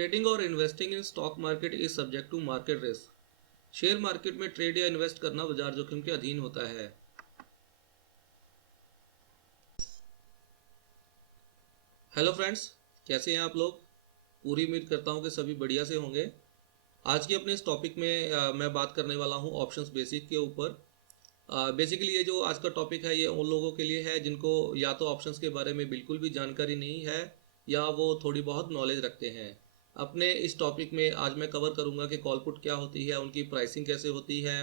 Trading और investing in stock market is subject to market risk. Share market में trade या invest करना बाजार जोखिम के अधीन होता है। हेलो फ्रेंड्स, कैसे हैं आप लोग? पूरी उम्मीद करता हूं कि सभी बढ़िया से होंगे। आज के अपने इस टॉपिक में मैं बात करने वाला हूं ऑप्शंस बेसिक के ऊपर। बेसिकली ये जो आज का टॉपिक है ये उन लोगों के लिए है जिनको या तो ऑप्शंस के बारे में बिल्कुल भी जानकारी नहीं है या वो थोड़ी बहुत नॉलेज रखते हैं। अपने इस टॉपिक में आज मैं कवर करूंगा कि कॉल पुट क्या होती है, उनकी प्राइसिंग कैसे होती है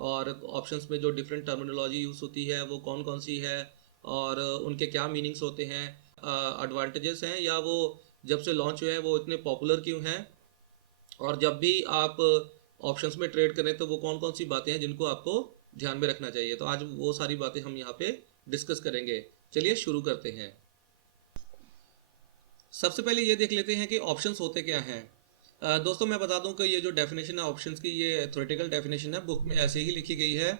और ऑप्शंस में जो डिफरेंट टर्मिनोलॉजी यूज़ होती है वो कौन कौन सी है और उनके क्या मीनिंग्स होते हैं, एडवांटेजेस हैं या वो जब से लॉन्च हुए हैं वो इतने पॉपुलर क्यों हैं, और जब भी आप ऑप्शंस में ट्रेड करें तो वो कौन कौन सी बातें हैं जिनको आपको ध्यान में रखना चाहिए। तो आज वो सारी बातें हम यहाँ पे डिस्कस करेंगे। चलिए शुरू करते हैं। सबसे पहले ये देख लेते हैं कि ऑप्शंस होते क्या हैं। दोस्तों मैं बता दूं कि ये जो डेफिनेशन है ऑप्शंस की, ये थ्योरेटिकल डेफिनेशन है, बुक में ऐसे ही लिखी गई है।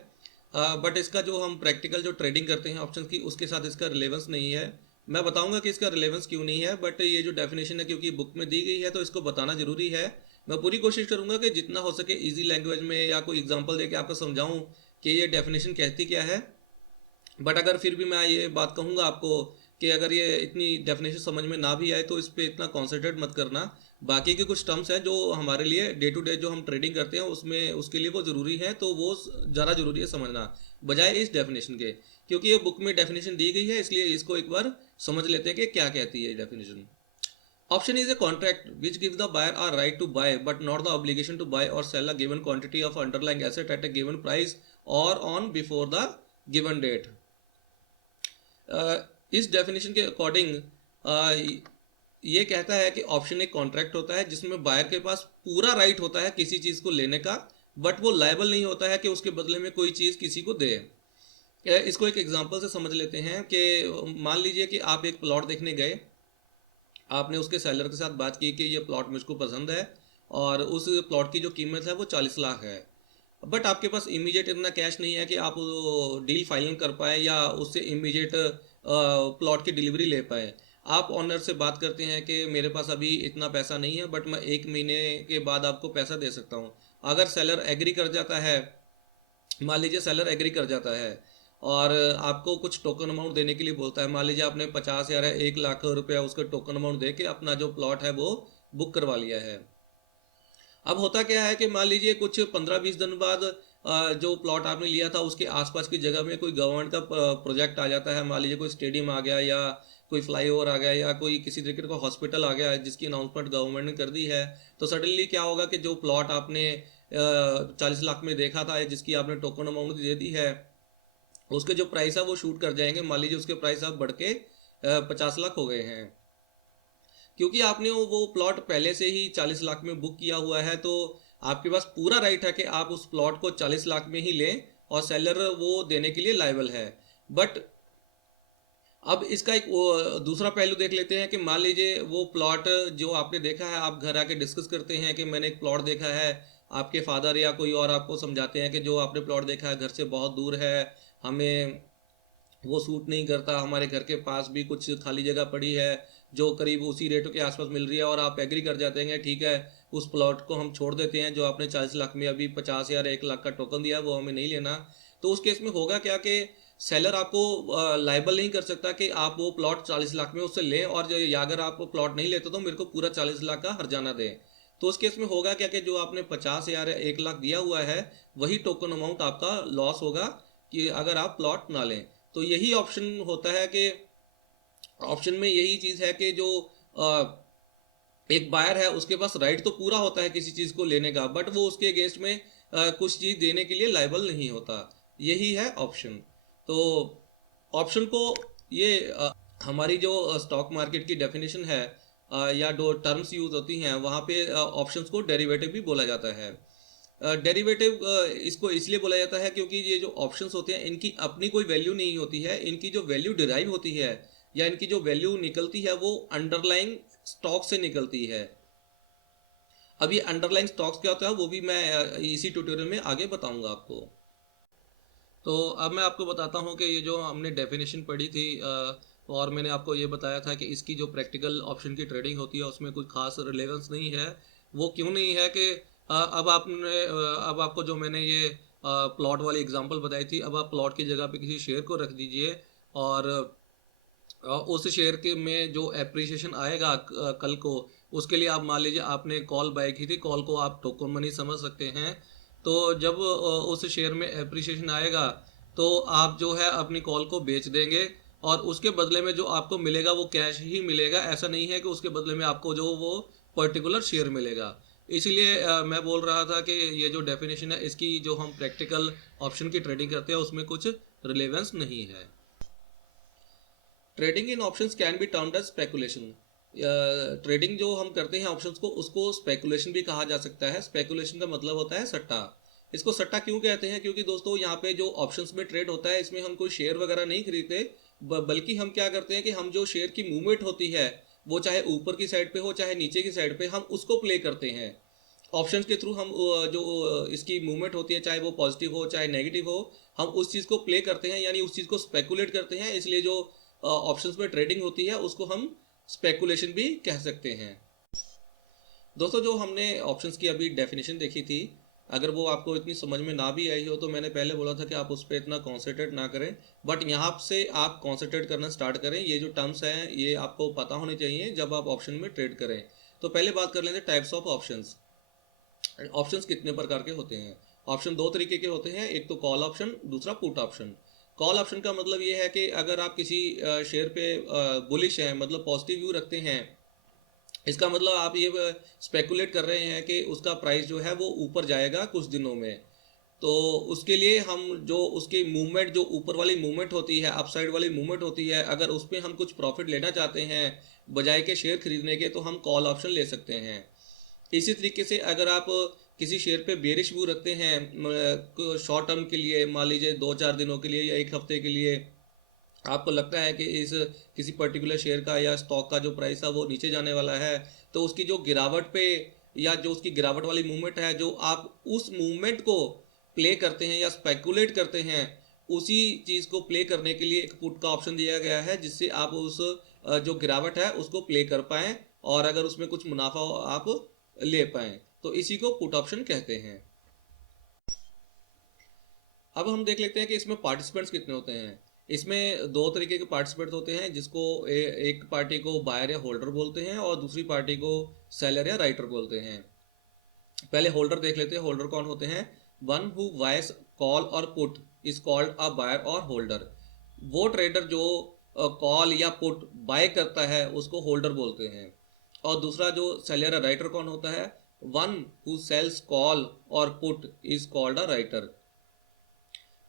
बट इसका जो हम प्रैक्टिकल जो ट्रेडिंग करते हैं ऑप्शंस की उसके साथ इसका रिलेवेंस नहीं है। मैं बताऊंगा कि इसका रिलेवेंस क्यों नहीं है, बट ये जो डेफिनेशन है क्योंकि बुक में दी गई है तो इसको बताना जरूरी है। मैं पूरी कोशिश करूंगा कि जितना हो सके इजी लैंग्वेज में या कोई एग्जांपल देके आपको समझाऊं कि ये डेफिनेशन कहती क्या है। बट अगर फिर भी मैं ये बात कहूँगा आपको कि अगर ये इतनी डेफिनेशन समझ में ना भी आए तो इस पर इतना कॉन्सेंट्रेट मत करना। बाकी के कुछ टर्म्स हैं जो हमारे लिए डे टू डे जो हम ट्रेडिंग करते हैं उसमें उसके लिए वो ज़रूरी है, तो वो ज़्यादा ज़रूरी है समझना बजाय इस डेफिनेशन के, क्योंकि ये बुक में डेफिनेशन दी गई है इसलिए इसको एक बार समझ लेते हैं कि क्या कहती है definition. Option is a contract which gives the buyer a right to buy but not the obligation to buy or sell a given quantity of underlying asset at a given price or on before the given date। इस definition के according ये कहता है कि option एक contract होता है जिसमें बायर के पास पूरा राइट होता है किसी चीज़ को लेने का, बट वो लायबल नहीं होता है कि उसके बदले में कोई चीज़ किसी को दे। इसको एक एग्जांपल से समझ लेते हैं कि मान लीजिए कि आप एक प्लॉट देखने गए, आपने उसके सेलर के साथ बात की कि ये प्लॉट मुझको पसंद है और उस प्लॉट की जो कीमत है वो 40 लाख है। बट आपके पास इमीडिएट इतना कैश नहीं है कि आप डील फाइनल कर पाए या उससे इमीडिएट प्लॉट की डिलीवरी ले पाए। आप ऑनर से बात करते हैं कि मेरे पास अभी इतना पैसा नहीं है बट मैं 1 महीने के बाद आपको पैसा दे सकता हूँ। अगर सेलर एग्री कर जाता है, मान लीजिए सेलर एग्री कर जाता है और आपको कुछ टोकन अमाउंट देने के लिए बोलता है, मान लीजिए आपने 50,000 या 1 लाख रुपया उसका टोकन अमाउंट दे के अपना जो प्लॉट है वो बुक करवा लिया है। अब होता क्या है कि मान लीजिए कुछ 15-20 दिन बाद जो प्लॉट आपने लिया था उसके आसपास की जगह में कोई गवर्नमेंट का प्रोजेक्ट आ जाता है, मान लीजिए कोई स्टेडियम आ गया या कोई फ्लाईओवर आ गया या कोई किसी तरीके का हॉस्पिटल आ गया है जिसकी अनाउंसमेंट गवर्नमेंट ने कर दी है। तो सडनली क्या होगा कि जो प्लॉट आपने 40 लाख में देखा था जिसकी आपने टोकन अमाउंट दे दी है उसके जो प्राइस है वो शूट कर जाएंगे। मान लीजिए उसके प्राइस अब बढ़ के 50 लाख हो गए हैं, क्योंकि आपने वो प्लॉट पहले से ही 40 लाख में बुक किया हुआ है। तो आपके पास पूरा राइट है कि आप उस प्लॉट को 40 लाख में ही लें और सेलर वो देने के लिए लायबल है। बट अब इसका एक दूसरा पहलू देख लेते हैं कि मान लीजिए वो प्लॉट जो आपने देखा है, आप घर आके डिस्कस करते हैं कि मैंने एक प्लॉट देखा है, आपके फादर या कोई और आपको समझाते हैं कि जो आपने प्लॉट देखा है घर से बहुत दूर है, हमें वो सूट नहीं करता, हमारे घर के पास भी कुछ खाली जगह पड़ी है जो करीब उसी रेटों के आसपास मिल रही है, और आप एग्री कर जाते हैं ठीक है उस प्लॉट को हम छोड़ देते हैं, जो आपने 40 लाख में अभी 50 या 1 लाख का टोकन दिया वो हमें नहीं लेना। तो उस केस में होगा क्या कि सेलर आपको लाइबल नहीं कर सकता कि आप वो प्लॉट 40 लाख में उससे लें और या अगर आप प्लॉट नहीं लेते तो मेरे को पूरा 40 लाख का हर्जाना दें। तो उस केस में होगा क्या कि जो आपने 50 या 1 लाख दिया हुआ है वही टोकन अमाउंट आपका लॉस होगा कि अगर आप प्लॉट ना लें। तो यही ऑप्शन होता है कि ऑप्शन में यही चीज़ है कि जो एक बायर है उसके पास राइट तो पूरा होता है किसी चीज़ को लेने का, बट वो उसके अगेंस्ट में कुछ चीज़ देने के लिए लायबल नहीं होता। यही है ऑप्शन। तो ऑप्शन को ये हमारी जो स्टॉक मार्केट की डेफिनेशन है या जो टर्म्स यूज होती हैं वहाँ पे ऑप्शंस को डेरिवेटिव भी बोला जाता है। डेरिवेटिव इसको इसलिए बोला जाता है क्योंकि ये जो ऑप्शंस होते हैं इनकी अपनी कोई वैल्यू नहीं होती है, इनकी जो वैल्यू डिराइव होती है या इनकी जो वैल्यू निकलती है वो अंडरलाइंग स्टॉक से निकलती है। अब ये अंडरलाइंग स्टॉक्स क्या होता है वो भी मैं इसी ट्यूटोरियल में आगे बताऊंगा आपको। तो अब मैं आपको बताता हूँ कि ये जो हमने डेफिनेशन पढ़ी थी और मैंने आपको ये बताया था कि इसकी जो प्रैक्टिकल ऑप्शन की ट्रेडिंग होती है उसमें कुछ खास रिलेवेंस नहीं है। वो क्यों नहीं है कि अब आपको जो मैंने ये प्लॉट वाली एग्जांपल बताई थी, अब आप प्लॉट की जगह पे किसी शेयर को रख दीजिए और उस शेयर के में जो एप्रिसिएशन आएगा कल को, उसके लिए आप मान लीजिए आपने कॉल बाय की थी, कॉल को आप टोकन मनी समझ सकते हैं। तो जब उस शेयर में एप्रिसिएशन आएगा तो आप जो है अपनी कॉल को बेच देंगे और उसके बदले में जो आपको मिलेगा वो कैश ही मिलेगा। ऐसा नहीं है कि उसके बदले में आपको जो वो पर्टिकुलर शेयर मिलेगा। इसीलिए मैं बोल रहा था कि ये जो डेफिनेशन है इसकी, जो हम प्रैक्टिकल ऑप्शन की ट्रेडिंग करते हैं उसमें कुछ रिलेवेंस नहीं है। Trading in options can be termed as speculation. Trading जो हम करते हैं ऑप्शंस को, उसको स्पेकुलेशन भी कहा जा सकता है। स्पेकुलेशन का मतलब होता है सट्टा। इसको सट्टा क्यों कहते हैं? क्योंकि दोस्तों यहाँ पे जो ऑप्शंस में ट्रेड होता है इसमें हम कोई शेयर वगैरह नहीं खरीदते, बल्कि हम क्या करते हैं कि हम जो शेयर की मूवमेंट होती है वो चाहे ऊपर की साइड पे हो चाहे नीचे की साइड पे, हम उसको प्ले करते हैं। ऑप्शंस के थ्रू हम इसकी मूवमेंट होती है, चाहे वो पॉजिटिव हो चाहे नेगेटिव हो, हम उस चीज़ को प्ले करते हैं, यानी उस चीज़ को स्पेकुलेट करते हैं। इसलिए जो ऑप्शंस में ट्रेडिंग होती है उसको हम स्पेकुलेशन भी कह सकते हैं। दोस्तों जो हमने ऑप्शंस की अभी डेफिनेशन देखी थी, अगर वो आपको इतनी समझ में ना भी आई हो तो मैंने पहले बोला था कि आप उस पर इतना कॉन्सेंट्रेट ना करें, बट यहाँ से आप कॉन्सेंट्रेट करना स्टार्ट करें। ये जो टर्म्स हैं ये आपको पता होने चाहिए जब आप ऑप्शन में ट्रेड करें। तो पहले बात कर लेते हैं टाइप्स ऑफ ऑप्शंस। ऑप्शंस कितने प्रकार के होते हैं? ऑप्शन दो तरीके के होते हैं, एक तो कॉल ऑप्शन, दूसरा पुट ऑप्शन। कॉल ऑप्शन का मतलब ये है कि अगर आप किसी शेयर पे बुलिश हैं, मतलब पॉजिटिव व्यू रखते हैं, इसका मतलब आप ये स्पेकुलेट कर रहे हैं कि उसका प्राइस जो है वो ऊपर जाएगा कुछ दिनों में। तो उसके लिए हम जो उसकी मूवमेंट, जो ऊपर वाली मूवमेंट होती है, अपसाइड वाली मूवमेंट होती है, अगर उस पर हम कुछ प्रॉफिट लेना चाहते हैं बजाय के शेयर खरीदने के, तो हम कॉल ऑप्शन ले सकते हैं। इसी तरीके से अगर आप किसी शेयर पे बेरिश व्यू रखते हैं शॉर्ट टर्म के लिए, मान लीजिए 2-4 दिनों के लिए या एक हफ्ते के लिए, आपको लगता है कि इस किसी पर्टिकुलर शेयर का या स्टॉक का जो प्राइस है वो नीचे जाने वाला है, तो उसकी जो गिरावट पे, या जो उसकी गिरावट वाली मूवमेंट है, जो आप उस मूवमेंट को प्ले करते हैं या स्पेकुलेट करते हैं, उसी चीज़ को प्ले करने के लिए एक पुट का ऑप्शन दिया गया है, जिससे आप उस जो गिरावट है उसको प्ले कर पाएँ और अगर उसमें कुछ मुनाफा आप ले पाएँ, तो इसी को पुट ऑप्शन कहते हैं। अब हम देख लेते हैं कि इसमें पार्टिसिपेंट्स कितने होते हैं। इसमें दो तरीके के पार्टिसिपेंट्स होते हैं, जिसको एक पार्टी को बायर या होल्डर बोलते हैं और दूसरी पार्टी को सेलर या राइटर बोलते हैं। पहले होल्डर देख लेते हैं। होल्डर कौन होते हैं? One who buys call or put is called a buyer or holder. वो ट्रेडर जो कॉल या पुट बाय करता है उसको होल्डर बोलते हैं। और दूसरा जो सेलर या राइटर कौन होता है? One who sales call or put is called a writer.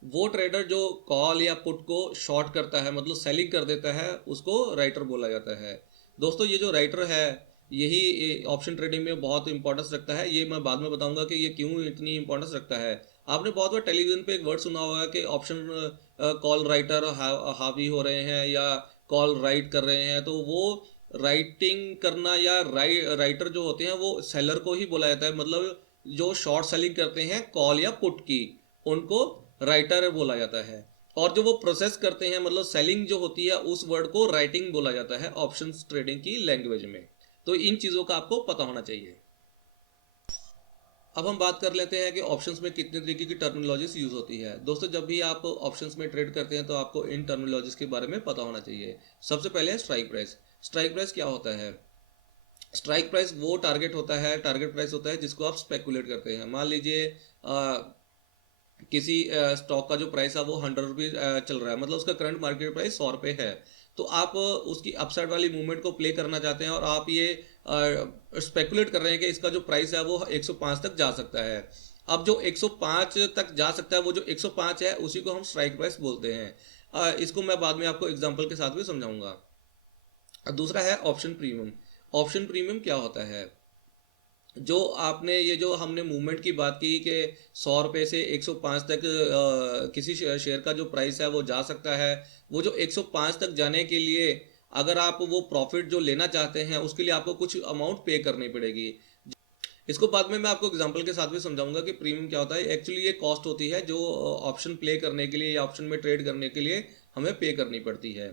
वो ट्रेडर जो कॉल या पुट को शॉर्ट करता है, मतलब सेलिंग कर देता है, उसको राइटर बोला जाता है। दोस्तों ये जो राइटर है यही ऑप्शन ट्रेडिंग में बहुत इंपॉर्टेंस रखता है। ये मैं बाद में बताऊंगा कि ये क्यों इतनी इंपॉर्टेंस रखता है। आपने बहुत बार टेलीविजन पे एक वर्ड सुना होगा कि ऑप्शन कॉल राइटर हावी हो रहे हैं या कॉल राइट कर रहे हैं। तो वो राइटिंग करना या राइटर जो होते हैं वो सेलर को ही बोला जाता है। मतलब जो शॉर्ट सेलिंग करते हैं कॉल या पुट की, उनको राइटर बोला जाता है। और जो वो प्रोसेस करते हैं, मतलब सेलिंग जो होती है, उस वर्ड को राइटिंग बोला जाता है ऑप्शंस ट्रेडिंग की लैंग्वेज में। तो इन चीज़ों का आपको पता होना चाहिए। अब हम बात कर लेते हैं कि ऑप्शंस में कितने तरीके की टर्मिनोलॉजीज यूज होती है। दोस्तों जब भी आप ऑप्शंस में ट्रेड करते हैं तो आपको इन टर्मिनोलॉजीज के बारे में पता होना चाहिए। सबसे पहले है स्ट्राइक प्राइस। स्ट्राइक प्राइस क्या होता है? स्ट्राइक प्राइस वो टारगेट होता है, टारगेट प्राइस होता है जिसको आप स्पेकुलेट करते हैं। मान लीजिए किसी स्टॉक का जो प्राइस है वो 100 रुपीज़ चल रहा है, मतलब उसका करंट मार्केट प्राइस 100 रुपये है। तो आप उसकी अपसाइड वाली मूवमेंट को प्ले करना चाहते हैं और आप ये स्पेकुलेट कर रहे हैं कि इसका जो प्राइस है वो 105 तक जा सकता है। अब जो 105 तक जा सकता है, वो जो 105 है उसी को हम स्ट्राइक प्राइस बोलते हैं। इसको मैं बाद में आपको एग्जाम्पल के साथ भी समझाऊंगा। दूसरा है ऑप्शन प्रीमियम। ऑप्शन प्रीमियम क्या होता है? जो आपने ये जो हमने मूवमेंट की बात की कि 100 रुपये से 105 तक किसी शेयर का जो प्राइस है वो जा सकता है, वो जो 105 तक जाने के लिए अगर आप वो प्रॉफिट जो लेना चाहते हैं उसके लिए आपको कुछ अमाउंट पे करनी पड़ेगी। इसको बाद में मैं आपको एग्जांपल के साथ भी समझाऊंगा कि प्रीमियम क्या होता है। एक्चुअली ये कॉस्ट होती है जो ऑप्शन प्ले करने के लिए या ऑप्शन में ट्रेड करने के लिए हमें पे करनी पड़ती है।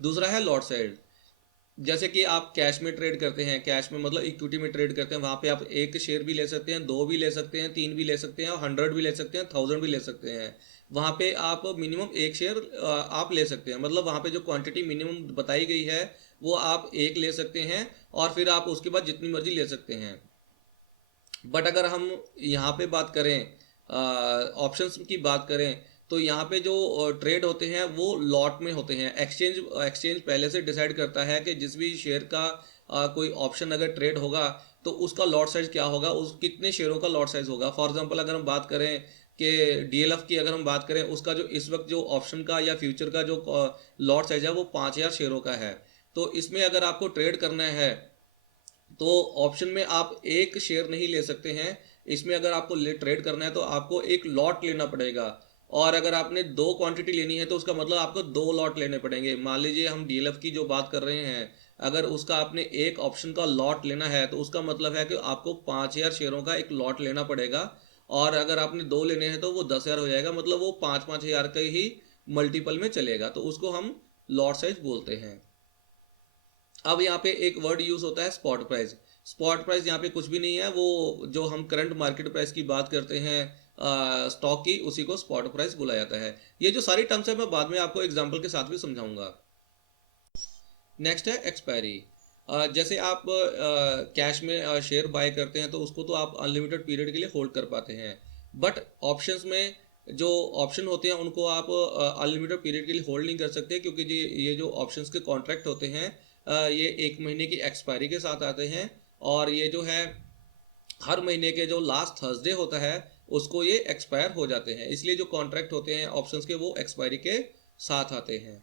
दूसरा है लॉट साइज। जैसे कि आप कैश में ट्रेड करते हैं, कैश में मतलब इक्विटी में ट्रेड करते हैं, वहाँ पे आप एक शेयर भी ले सकते हैं, दो भी ले सकते हैं, तीन भी ले सकते हैं, और 100 भी ले सकते हैं, 1000 भी ले सकते हैं। वहाँ पे आप मिनिमम एक शेयर आप ले सकते हैं, मतलब वहाँ पे जो क्वांटिटी मिनिमम बताई गई है वो आप एक ले सकते हैं, और फिर आप उसके बाद जितनी मर्जी ले सकते हैं। बट अगर हम यहाँ पे बात करें, ऑप्शंस की बात करें, तो यहाँ पे जो ट्रेड होते हैं वो लॉट में होते हैं। एक्सचेंज पहले से डिसाइड करता है कि जिस भी शेयर का कोई ऑप्शन अगर ट्रेड होगा तो उसका लॉट साइज क्या होगा, उस कितने शेयरों का लॉट साइज होगा। फॉर एग्जांपल अगर हम बात करें कि डीएलएफ की अगर हम बात करें, उसका जो इस वक्त जो ऑप्शन का या फ्यूचर का जो लॉट साइज है वो 5000 शेयरों का है। तो इसमें अगर आपको ट्रेड करना है तो ऑप्शन में आप एक शेयर नहीं ले सकते हैं। इसमें अगर आपको ट्रेड करना है तो आपको एक लॉट लेना पड़ेगा, और अगर आपने दो क्वांटिटी लेनी है तो उसका मतलब आपको दो लॉट लेने पड़ेंगे। मान लीजिए हम डीएलएफ की जो बात कर रहे हैं, अगर उसका आपने एक ऑप्शन का लॉट लेना है तो उसका मतलब है कि आपको 5000 शेयरों का एक लॉट लेना पड़ेगा, और अगर आपने दो लेने हैं तो वो 10,000 हो जाएगा, मतलब वो 5-5 हज़ार का ही मल्टीपल में चलेगा, तो उसको हम लॉट साइज बोलते हैं। अब यहाँ पे एक वर्ड यूज होता है स्पॉट प्राइस। स्पॉट प्राइस यहाँ पे कुछ भी नहीं है, वो जो हम करंट मार्केट प्राइस की बात करते हैं स्टॉक की, उसी को स्पॉट प्राइस बोला जाता है। ये जो सारी टर्म्स है मैं बाद में आपको एग्जांपल के साथ भी समझाऊंगा। नेक्स्ट है एक्सपायरी। जैसे आप कैश में शेयर बाय करते हैं तो उसको तो आप अनलिमिटेड पीरियड के लिए होल्ड कर पाते हैं, बट ऑप्शंस में जो ऑप्शन होते हैं उनको आप अनलिमिटेड पीरियड के लिए होल्ड नहीं कर सकते, क्योंकि ये जो ऑप्शंस के कॉन्ट्रैक्ट होते हैं ये 1 महीने की एक्सपायरी के साथ आते हैं, और ये जो है हर महीने के जो लास्ट थर्सडे होता है उसको ये एक्सपायर हो जाते हैं। इसलिए जो कॉन्ट्रैक्ट होते हैं ऑप्शंस के वो एक्सपायरी के साथ आते हैं।